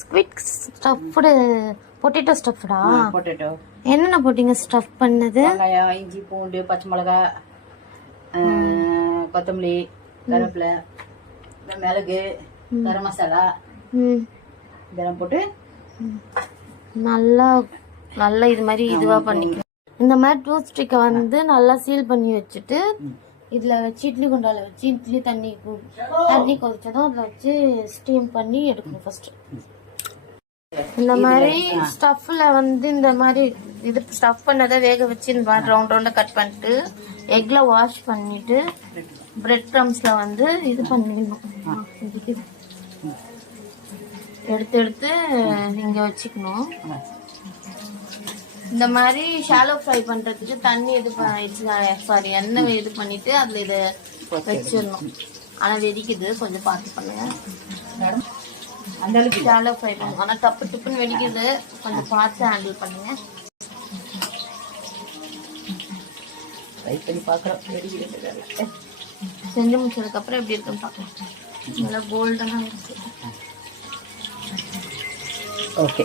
Squid stuffed potato ஸ்டஃப்டா? Potato. என்னென்ன போட்டீங்க ஸ்டஃப் பண்ணது? வெங்காயம், இஞ்சி, பூண்டு, பச்சை மிளகா, கொத்தமல்லி, கருவேப்பிலை, மிளகு, கரம் மசாலா இதெல்லாம் போட்டு நல்லா நல்லா இது மாதிரி இதுவாக பண்ணிக்கணும். இந்த மாதிரி டூத் ஸ்டிக்கை வந்து நல்லா சீல் பண்ணி வச்சுட்டு இதில் வச்சு இட்லி குண்டால வச்சு இட்லி தண்ணி கொதிச்சதும் அதில் வச்சு ஸ்டீம் பண்ணி எடுக்கணும் ஃபர்ஸ்ட். இந்த மாதிரி ஸ்டஃப்ல வந்து இந்த மாதிரி இது ஸ்டஃப் பண்ணதை வேக வச்சு இந்த மாதிரி ரவுண்ட் ரவுண்டா கட் பண்ணிட்டு எக்ல வாஷ் பண்ணிட்டு பிரெட் க்ரம்ஸ்ல வந்து இது பண்ணிடணும். எடுத்து எடுத்து இங்க வச்சுக்கணும். இந்த மாதிரி ஷாலோ ஃப்ரை பண்றதுக்கு தண்ணி சாரி எண்ணெய் இது பண்ணிட்டு அதுல இதை வச்சிடணும். ஆனா வெடிக்குது, கொஞ்சம் பார்த்து பண்ணுங்க. ஷாலோ ஃப்ரை பண்ணுங்க, ஆனா டப்பு டப்புன்னு வெடிக்குது, கொஞ்சம் பார்த்து ஹேண்டில் பண்ணுங்க. செஞ்சு முடிச்சதுக்கு அப்புறம் எப்படி இருக்குன்னு பார்க்கலாம். நல்லா கோல்டனா இருக்கு. ஓகே.